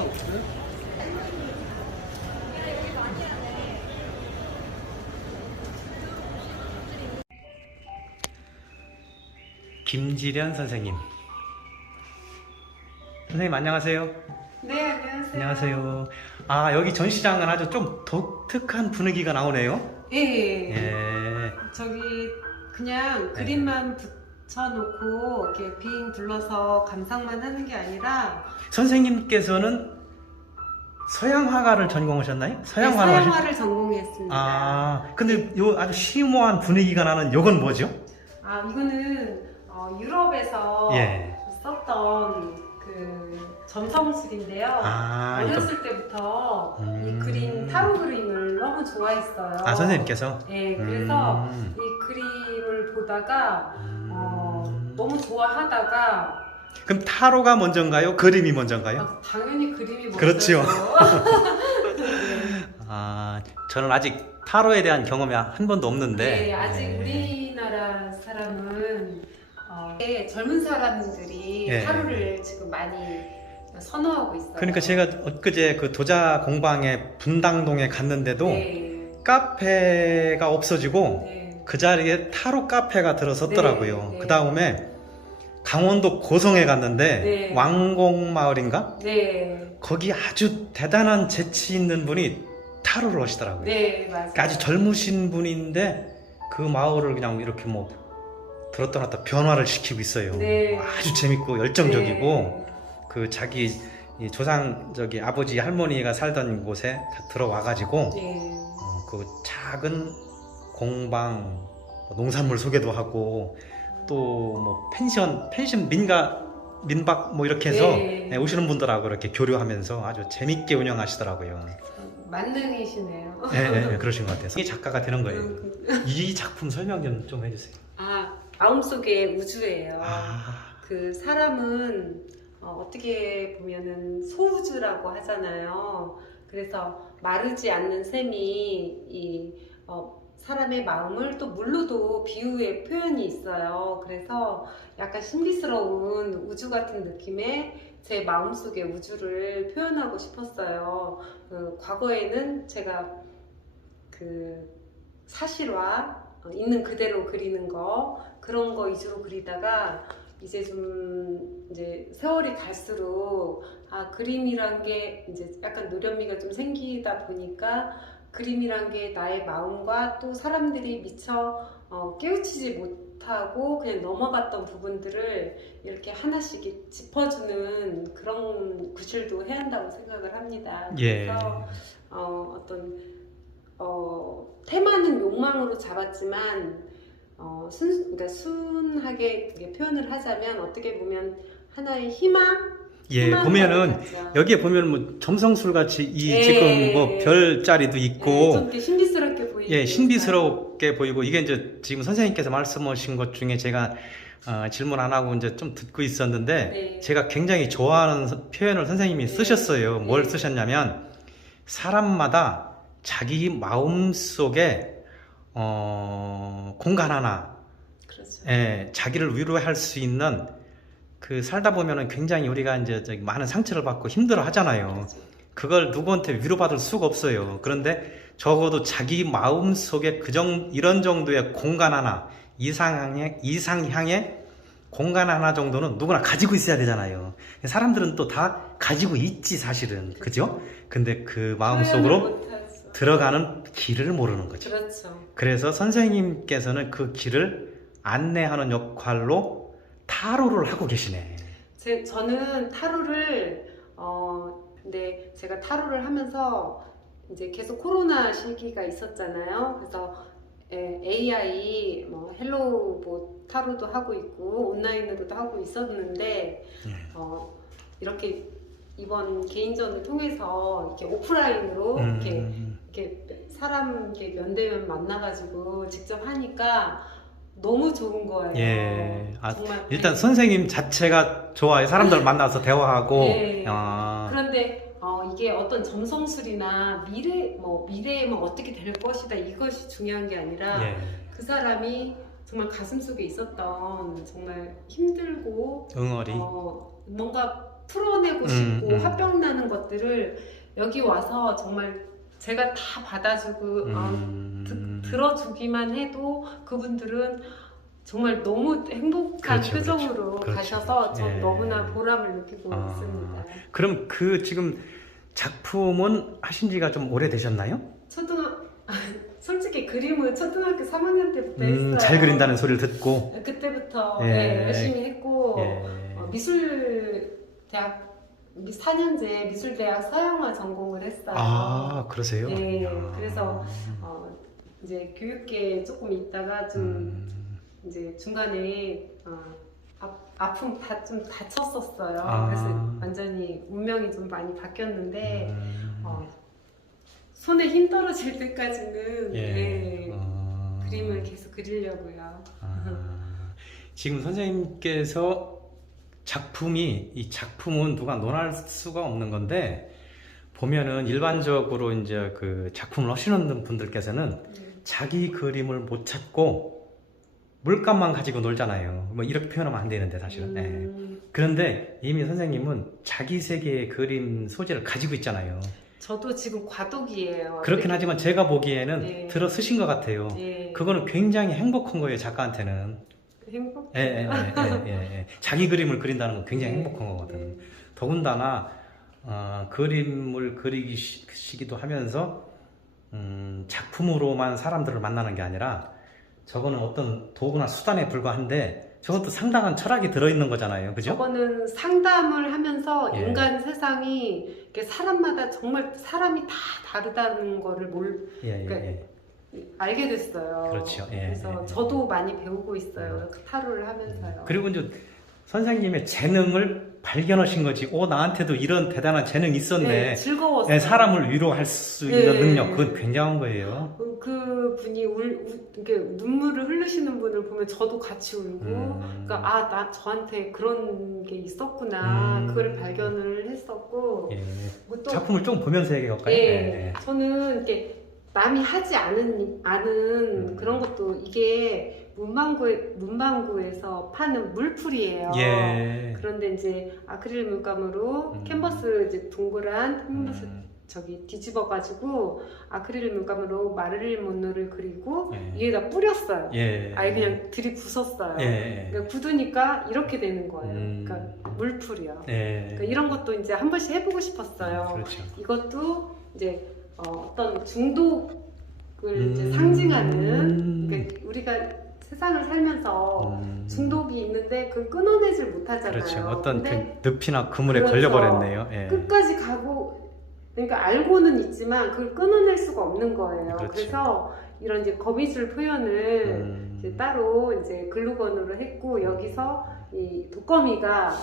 상관없어요? 김지련 선생님. 선생님 안녕하세요. 네, 안녕하세요. 안녕하세요. 아, 여기 전시장은 아주 좀 독특한 분위기가 나오네요. 예. 예. 저기 그냥 그림만 붙여놓고 이렇게 빙 둘러서 감상만 하는 게 아니라 선생님께서는 서양 화가를 전공하셨나요? 네, 서양화를 전공했습니다. 아, 근데 요 아주 심오한 분위기가 나는 요건 뭐죠? 아, 이거는 유럽에서 예. 썼던 그 점성술인데요. 아, 어렸을 때부터 이 그림, 타로 그림을 너무 좋아했어요. 아, 선생님께서? 네, 그래서 이 그림을 보다가 너무 좋아하다가 그럼 타로가 먼저인가요? 그림이 먼저인가요? 당연히 그림이 먼저죠. 그렇죠. 아, 저는 아직 타로에 대한 경험이 한 번도 없는데. 네, 아직 우리나라 사람은 젊은 사람들이 예. 타로를 지금 많이 선호하고 있어요. 그러니까 제가 엊그제 그 도자 공방에 분당동에 갔는데도 네. 카페가 없어지고 네. 그 자리에 타로 카페가 들어섰더라고요. 네, 네. 그 다음에 강원도 고성에 갔는데 네. 왕곡마을인가? 네. 거기 아주 대단한 재치 있는 분이 타로를 하시더라고요. 네, 맞아요. 그러니까 아주 젊으신 분인데 그 마을을 그냥 이렇게 뭐 들었다 놨다 변화를 시키고 있어요. 네. 아주 재밌고 열정적이고 네. 그 자기 이 조상 저기 아버지 할머니가 살던 곳에 다 들어와가지고 네. 그 작은 공방 농산물 소개도 하고 또 뭐 펜션 민박 뭐 이렇게 해서 네. 오시는 분들하고 이렇게 교류하면서 아주 재밌게 운영하시더라고요. 만능이시네요. 네, 그러신 것 같아서 이 작가가 되는 거예요. 이 작품 설명 좀 해주세요. 마음속의 우주예요. 아, 그 사람은 어떻게 보면은 소우주라고 하잖아요. 그래서 마르지 않는 셈이 이 사람의 마음을 또 물로도 비유의 표현이 있어요. 그래서 약간 신비스러운 우주 같은 느낌의 제 마음속의 우주를 표현하고 싶었어요. 과거에는 제가 그 사실화 있는 그대로 그리는 거 그런 거 위주로 그리다가 이제 좀 이제 세월이 갈수록 그림이란 게 이제 약간 노련미가 좀 생기다 보니까 그림이란 게 나의 마음과 또 사람들이 미처 깨우치지 못하고 그냥 넘어갔던 부분들을 이렇게 하나씩 짚어주는 그런 구실도 해야 한다고 생각을 합니다. 예. 그래서 어떤 테마는 욕망으로 잡았지만 그러니까 순하게 표현을 하자면 어떻게 보면 하나의 희망? 예, 보면은 같죠. 여기에 보면 뭐 점성술 같이 예. 지금 뭐 별자리도 있고 네, 좀 이렇게 신비스럽게 보이고 예, 신비스럽게 보이고 이게 이제 지금 선생님께서 말씀하신 것 중에 제가 질문 안 하고 이제 좀 듣고 있었는데 네. 제가 굉장히 좋아하는 표현을 선생님이 네. 쓰셨어요. 뭘 네. 쓰셨냐면 사람마다 자기 마음 속에 공간 하나, 그렇죠. 예, 자기를 위로할 수 있는 그 살다 보면은 굉장히 우리가 이제 저기 많은 상처를 받고 힘들어 하잖아요. 그렇죠. 그걸 누구한테 위로받을 수가 없어요. 그런데 적어도 자기 마음 속에 이런 정도의 공간 하나, 이상향의 공간 하나 정도는 누구나 가지고 있어야 되잖아요. 사람들은 또 다 가지고 있지, 사실은. 그죠? 근데 그 마음 속으로 들어가는 길을 모르는 거죠. 그렇죠. 그래서 선생님께서는 그 길을 안내하는 역할로 타로를 하고 계시네. 저는 타로를 근데 제가 타로를 하면서 이제 계속 코로나 시기가 있었잖아요. 그래서 AI 뭐 헬로우 뭐 타로도 하고 있고 온라인으로도 하고 있었는데 이렇게 이번 개인전을 통해서 이렇게 오프라인으로 이렇게 사람 이렇게 면대면 만나가지고 직접 하니까 너무 좋은 거예요. 예. 정말 일단 선생님 자체가 좋아요. 사람들 만나서 대화하고. 네. 그런데 이게 어떤 점성술이나 미래에 뭐 어떻게 될 것이다 이것이 중요한 게 아니라 예. 그 사람이 정말 가슴 속에 있었던 정말 힘들고 응어리. 뭔가 풀어내고 싶고 음. 화병 나는 것들을 여기 와서 정말 제가 다 받아주고 들어주기만 해도 그분들은 정말 너무 행복한 그렇죠, 표정으로 그렇죠. 가셔서 저 예. 너무나 보람을 느끼고 아. 있습니다. 그럼 그 지금 작품은 하신 지가 좀 오래되셨나요? 솔직히 그림은 초등학교 3학년 때부터 했어요. 잘 그린다는 소리를 듣고. 그때부터 예. 네, 열심히 했고 예. 미술대학 4년제 미술대학 서양화 전공을 했어요. 아, 그러세요? 네, 이야. 그래서 이제 교육계에 조금 있다가 좀 이제 중간에 아픔 좀 다쳤었어요. 아. 그래서 완전히 운명이 좀 많이 바뀌었는데 손에 힘 떨어질 때까지는 예. 네, 그림을 계속 그리려고요. 지금 선생님께서 이 작품은 누가 논할 수가 없는 건데, 보면은 일반적으로 이제 그 작품을 하시는 분들께서는 자기 그림을 못 찾고 물감만 가지고 놀잖아요. 뭐 이렇게 표현하면 안 되는데 사실은. 네. 그런데 이미 선생님은 자기 세계의 그림 소재를 가지고 있잖아요. 저도 지금 과도기예요. 그렇긴 네. 하지만 제가 보기에는 네. 들어 쓰신 것 같아요. 네. 그거는 굉장히 행복한 거예요, 작가한테는. 행복해요. 자기 그림을 그린다는 건 굉장히 네. 행복한 거거든. 네. 더군다나 그림을 그리시기도 하면서 작품으로만 사람들을 만나는 게 아니라 저거는 어떤 도구나 수단에 불과한데 저것도 상당한 철학이 들어있는 거잖아요, 그죠? 저거는 상담을 하면서 예. 인간 세상이 이렇게 사람마다 정말 사람이 다 다르다는 거를 그러니까 알게 됐어요. 그렇죠. 예, 그래서 예. 저도 많이 배우고 있어요. 타로를 하면서요. 그리고 이제 선생님의 재능을 발견하신 거지. 나한테도 이런 대단한 재능이 있었네. 네, 즐거웠어요. 사람을 위로할 수 있는 네. 능력, 그건 굉장한 거예요. 그 분이 이렇게 눈물을 흘리시는 분을 보면 저도 같이 울고, 그러니까 저한테 그런 게 있었구나, 그걸 발견을 했었고, 예. 뭐 또 작품을 좀 보면서 얘기해볼까요? 예, 저는 이렇게 남이 하지 않은 그런 것도 이게 문방구에서 파는 물풀이에요. 예. 그런데 이제 아크릴 물감으로 캔버스 이제 동그란 캔버스 저기 뒤집어가지고 아크릴 물감으로 마릴린 monroe를 그리고 위에다 뿌렸어요. 예. 아예 그냥 들이부었어요. 예. 그러니까 굳으니까 이렇게 되는 거예요. 그러니까 물풀이요. 예. 그러니까 이런 것도 이제 한 번씩 해보고 싶었어요. 그렇죠. 이것도 이제 어떤 중독을 이제 상징하는, 그러니까 우리가 세상을 살면서 중독이 있는데 그걸 끊어내질 못하잖아요. 그렇죠. 어떤 근데 그 늪이나 그물에 그래서 걸려버렸네요. 예. 끝까지 가고, 그러니까 알고는 있지만 그걸 끊어낼 수가 없는 거예요. 그렇죠. 그래서 이런 이제 거미줄 표현을 이제 따로 이제 글루건으로 했고, 여기서 이 독거미가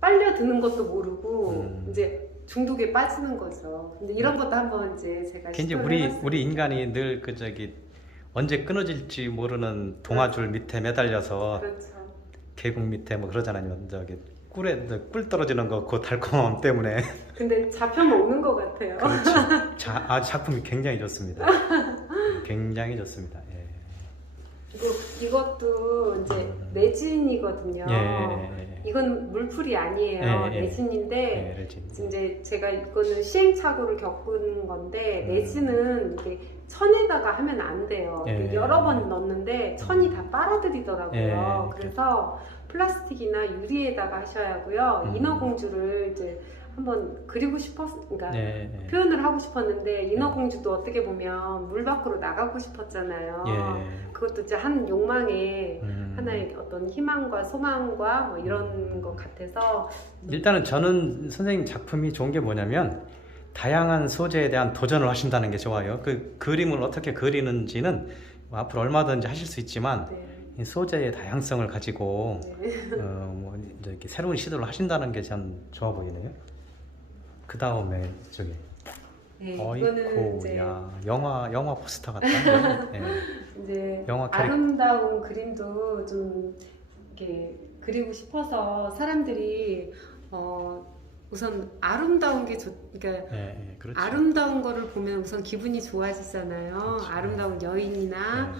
빨려드는 것도 모르고 이제 중독에 빠지는 거죠. 근데 이런 것도 한번 이제 제가 이제 시도를 우리 해봤어요. 인간이 늘 언제 끊어질지 모르는 동아줄 밑에 매달려서 그렇죠. 계곡 밑에 뭐 그러잖아요. 꿀 떨어지는 거 그 달콤함 때문에. 근데 잡혀면 오는 것 같아요. 그렇죠. 작품이 굉장히 좋습니다. 굉장히 좋습니다. 예. 그리고 이것도 이제 레진이거든요. 예. 이건 물풀이 아니에요. 예. 레진인데 레진. 이제 제가 이거는 시행착오를 겪은 건데 레진은 이렇게 천에다가 하면 안 돼요. 예. 여러 번 넣는데 천이 다 빨아들이더라고요. 예. 그래서 플라스틱이나 유리에다가 하셔야 하고요. 인어공주를 이제 한번 그리고 그러니까 표현을 하고 싶었는데 인어공주도 어떻게 보면 물 밖으로 나가고 싶었잖아요. 그것도 이제 한 욕망의 하나의 어떤 희망과 소망과 뭐 이런 것 같아서 일단은 저는 선생님 작품이 좋은 게 뭐냐면 다양한 소재에 대한 도전을 하신다는 게 좋아요. 그 그림을 어떻게 그리는지는 뭐 앞으로 얼마든지 하실 수 있지만 이 소재의 다양성을 가지고 뭐 이렇게 새로운 시도를 하신다는 게 참 좋아 보이네요. 그 다음에 저기 이거는 이제 영화 포스터 같다. 이제 영화 아름다운 그림도 좀 이렇게 그리고 싶어서 사람들이 우선 아름다운 게 그러니까 그렇죠. 아름다운 거를 보면 우선 기분이 좋아지잖아요. 그렇죠. 아름다운 여인이나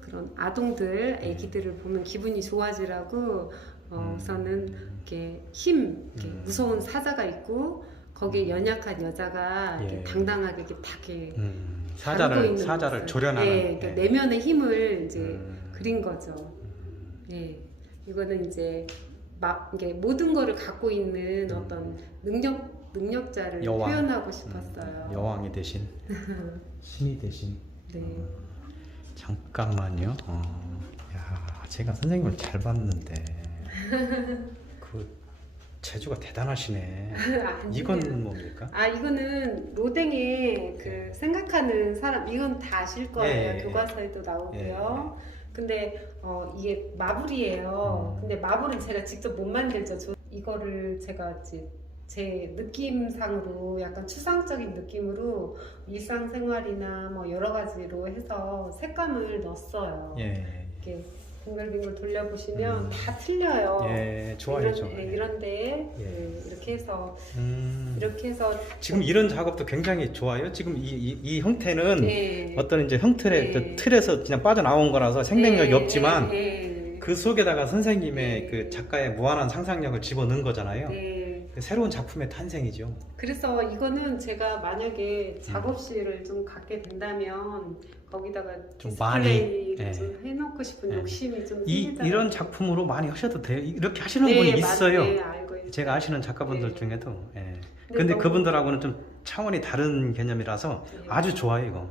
그런 아동들, 아기들을 보면 기분이 좋아지라고 우선은 이렇게 이렇게 무서운 사자가 있고 거기에 연약한 여자가 이렇게 예. 당당하게 이렇게 딱 이렇게 다루고 있는 사자를 모습. 조련하는. 예, 그러니까 내면의 힘을 이제 음. 그린 거죠. 예, 이거는 이제 이게 모든 거를 갖고 있는 어떤 능력자를 여왕. 표현하고 싶었어요. 여왕이 대신 신이 대신. 네. 잠깐만요. 야, 제가 선생님을 잘 봤는데 그 재주가 대단하시네. 이건 뭡니까? 이거는 로댕의 그 생각하는 사람, 이건 다 아실 거예요. 예, 교과서에도 나오고요. 근데 이게 마블이에요. 근데 마블은 제가 직접 못 만들죠. 이거를 제가 이제 제 느낌상으로 약간 추상적인 느낌으로 일상생활이나 뭐 여러 가지로 해서 색감을 넣었어요. 예. 이렇게 빙글빙글 돌려보시면 다 틀려요. 예, 좋아요, 좋아요. 이런데 예. 이렇게 해서 지금 이런 작업도 굉장히 좋아요. 지금 이 형태는 네. 어떤 이제 형틀의 네. 틀에서 그냥 빠져나온 거라서 생명력이 네, 없지만 네, 그 속에다가 선생님의 네. 그 작가의 무한한 상상력을 집어넣은 거잖아요. 네. 새로운 작품의 탄생이죠. 그래서 이거는 제가 만약에 작업실을 좀 갖게 된다면 거기다가 좀 디스플레이를 많이, 좀 해놓고 싶은 네. 욕심이 좀 생기더라고요. 이런 작품으로 많이 하셔도 돼요. 이렇게 하시는 네, 분이 있어요. 네, 알고 있어요. 제가 아시는 작가분들 네. 중에도. 예. 근데 근데 너무- 그분들하고는 좀 차원이 다른 개념이라서 네. 아주 좋아요, 이거.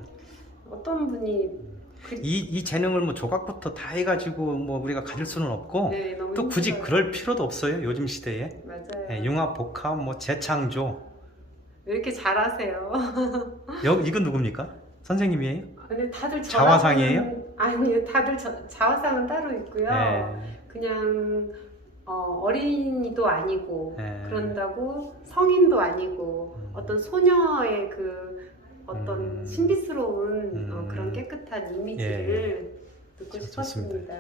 어떤 분이 이 재능을 뭐 조각부터 다 해가지고 뭐 우리가 가질 수는 없고 네, 너무 또 굳이 힘들어요. 그럴 필요도 없어요, 요즘 시대에. 맞아요. 예, 융합, 복합, 뭐 재창조. 왜 이렇게 잘하세요? 이건 누굽니까? 선생님이에요? 근데 다들 자화상이에요? 아니요, 다들 자화상은 따로 있고요. 예. 그냥 어린이도 아니고 예. 그런다고 성인도 아니고 어떤 소녀의 그 어떤 신비스러운 그런 깨끗한 이미지를 듣고 싶었습니다.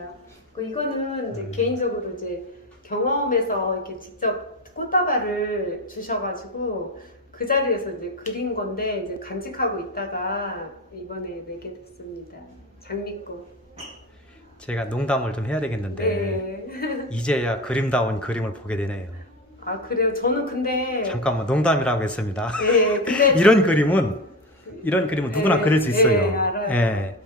이거는 이제 개인적으로 이제 경험에서 이렇게 직접 꽃다발을 주셔가지고 그 자리에서 이제 그린 건데 이제 간직하고 있다가 이번에 내게 됐습니다. 장미꽃. 제가 농담을 좀 해야 되겠는데 네. 이제야 그림다운 그림을 보게 되네요. 아 그래요? 저는 근데 잠깐만, 농담이라고 했습니다. 네, 근데 이런 그림은 누구나 네, 그릴 수 있어요. 네, 알아요. 예.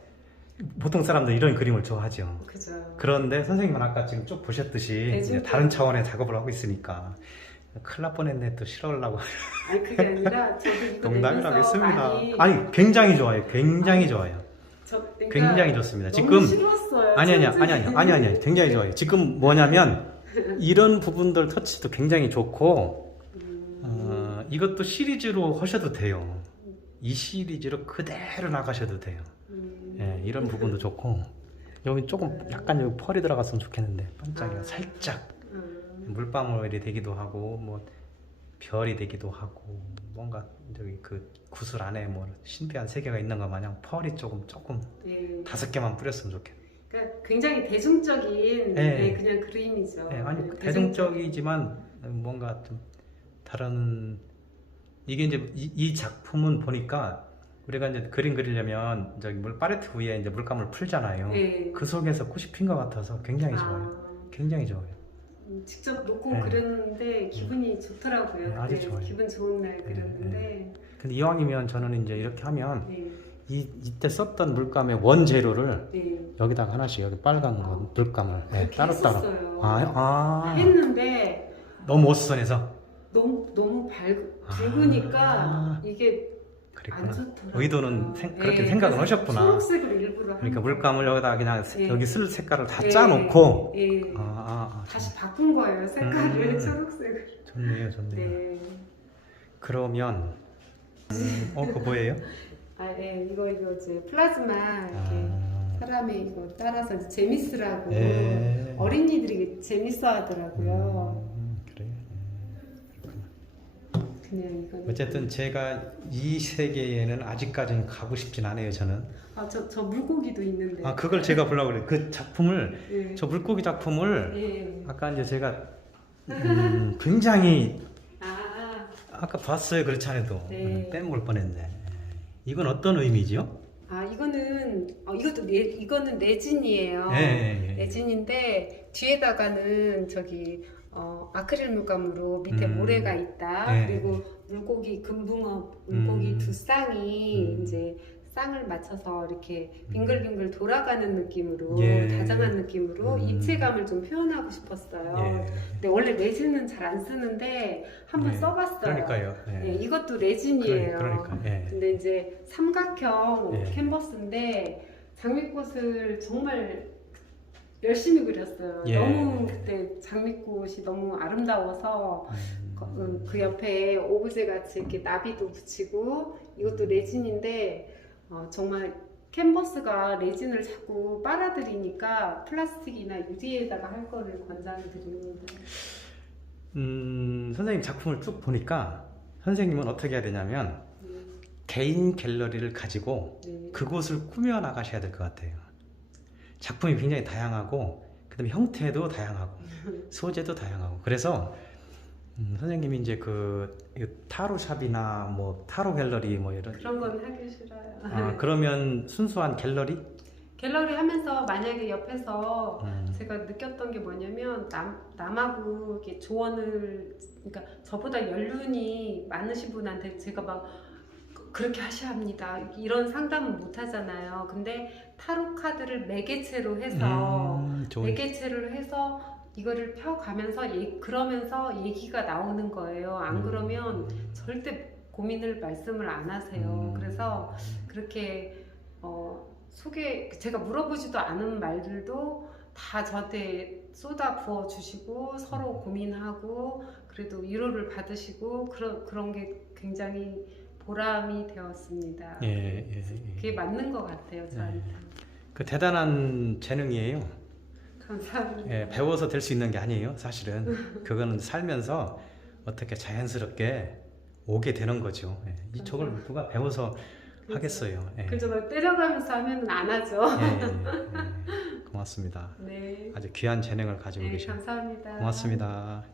보통 사람들 이런 그림을 좋아하죠. 그죠. 그런데 선생님은 아까 지금 쭉 보셨듯이 이제 다른 차원의 작업을 하고 있으니까 큰일 날 뻔했네, 또 싫어하려고. 아니 그게 아니라 저도 이거 농담이라고 내면서 했습니다. 많이 아니 굉장히 좋아요. 굉장히 좋아요. 그러니까 굉장히 좋습니다. 너무 지금 싫었어요. 아니 굉장히 좋아요. 지금 뭐냐면 이런 부분들 터치도 굉장히 좋고 이것도 시리즈로 하셔도 돼요. 이 시리즈로 그대로 나가셔도 돼요. 예, 이런 부분도 좋고 여기 조금 약간 여기 펄이 들어갔으면 좋겠는데 반짝이가 살짝 물방울이 되기도 하고 뭐 별이 되기도 하고 뭔가 저기 그 구슬 안에 뭐 신비한 세계가 있는 것 마냥 펄이 조금 네. 5개만 뿌렸으면 좋겠네. 그러니까 굉장히 대중적인 네. 그냥 그림이죠. 네, 아니 네, 대중적이지만 뭔가 좀 다른 이게 이제 이 작품은 보니까 우리가 이제 그림 그리려면 저기 팔레트 위에 이제 물감을 풀잖아요. 네. 그 속에서 꽃이 핀 것 같아서 굉장히 좋아요. 굉장히 좋아요. 직접 놓고 네. 그렸는데 기분이 좋더라고요. 네, 아주 그때 좋아요. 기분 좋은 날 그렸는데 근데 이왕이면 저는 이제 이렇게 하면 네. 이때 썼던 물감의 원재료를 네. 여기다가 하나씩 여기 빨간 거 물감을 그렇게 따로따로 했었어요. 했는데 너무 어수선해서 너무 밝으니까 이게 그랬구나. 안 좋더라고요. 의도는 그렇게 네, 생각을 그래서 하셨구나. 초록색으로 일부러 그러니까 한 물감을 여기다가 그냥 네. 여기 쓸 색깔을 다 네. 짜놓고 네. 다시 다시 바꾼 거예요. 색깔을 초록색으로. 좋네요. 네. 그러면 그거 뭐예요? 네. 이거 이제 플라즈마 이렇게 사람의 이거 따라서 이제 재밌으라고 네. 어린이들이 재밌어 하더라고요. 그래요. 그냥 이거는 어쨌든 제가 이 세계에는 아직까지는 가고 싶진 않아요. 저는. 저 물고기도 있는데. 그걸 제가 보려고 그래요. 그 작품을 네. 저 물고기 작품을 네. 아까 이제 제가 굉장히 아, 아까 봤어요. 그렇지 않아도 네. 빼먹을 뻔했네. 이건 어떤 의미죠? 아, 이거는 레진이에요. 예. 레진인데 뒤에다가는 저기 아크릴 물감으로 밑에 모래가 있다. 예. 그리고 물고기 금붕어 물고기 두 쌍이 음. 이제 쌍을 맞춰서 이렇게 빙글빙글 돌아가는 느낌으로 예. 다정한 느낌으로 입체감을 좀 표현하고 싶었어요. 예. 근데 원래 레진은 잘 안 쓰는데 한번 예. 써봤어요. 그러니까요. 예. 예, 이것도 레진이에요. 그러니까. 예. 근데 이제 삼각형 예. 캔버스인데 장미꽃을 정말 열심히 그렸어요. 예. 너무 그때 장미꽃이 너무 아름다워서 그 옆에 오브제 같이 이렇게 나비도 붙이고 이것도 레진인데 정말 캔버스가 레진을 자꾸 빨아들이니까 플라스틱이나 유리에다가 할 거를 권장드립니다. 선생님 작품을 쭉 보니까 선생님은 어떻게 해야 되냐면 개인 갤러리를 가지고 네. 그곳을 꾸며 나가셔야 될 것 같아요. 작품이 굉장히 다양하고 그다음에 형태도 다양하고 소재도 다양하고 그래서 선생님이 이제 그 타로샵이나 뭐 타로 갤러리 뭐 이런 그런 건 하기 싫어요. 그러면 순수한 갤러리? 갤러리 하면서 만약에 옆에서 제가 느꼈던 게 뭐냐면 남하고 이렇게 조언을 그러니까 저보다 연륜이 많으신 분한테 제가 막 그렇게 하셔야 합니다 이런 상담은 못 하잖아요. 근데 타로 카드를 매개체로 해서 매개체를 해서 이거를 펴가면서 그러면서 얘기가 나오는 거예요. 안 그러면 절대 고민을 말씀을 안 하세요. 그래서 그렇게 제가 물어보지도 않은 말들도 다 저한테 쏟아 부어 주시고 서로 고민하고 그래도 위로를 받으시고 그런 게 굉장히 보람이 되었습니다. 예. 그게 맞는 것 같아요, 저한테. 그 대단한 재능이에요. 감사합니다. 예, 배워서 될 수 있는 게 아니에요, 사실은. 그거는 살면서 어떻게 자연스럽게 오게 되는 거죠. 예, 이쪽을 누가 배워서 하겠어요. 예. 그죠, 때려가면서 하면 안 하죠. 고맙습니다. 네. 아주 귀한 재능을 가지고 계십니다. 감사합니다. 고맙습니다.